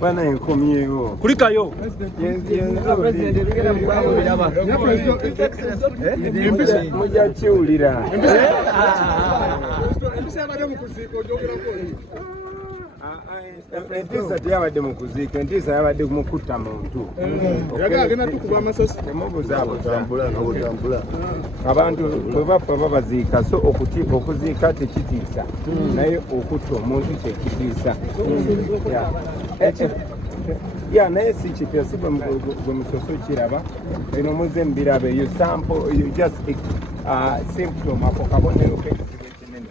Bana enkomyewo kulikayo mujja kiwulira entiisa teyabadde mu kuziika entiisa yabadde mu kutta muntu temubuzaabuza abantu bwe bafa babaziika so okuziika tekitiisa naye okutta omuntu kyekitiisa naye si kipya si gwe musoso kiraba eno muze mbirabe you sample you just symptom ako kabonero k'ekizibu ekinene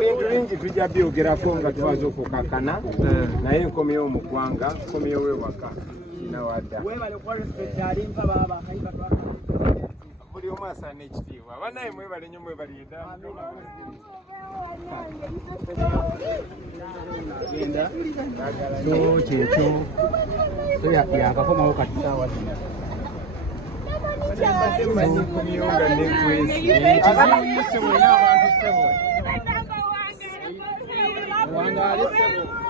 bintu bingi tujja byogerako nga tubaza okukakana naye nkomyewo mu ggwanga nkomyewo ewaka kinawadda buli omu asaana ekitiibwa banaye mwebale nnyo mwebalida so kyekyo so yakakomawo kati saawa zino Wangali sebo.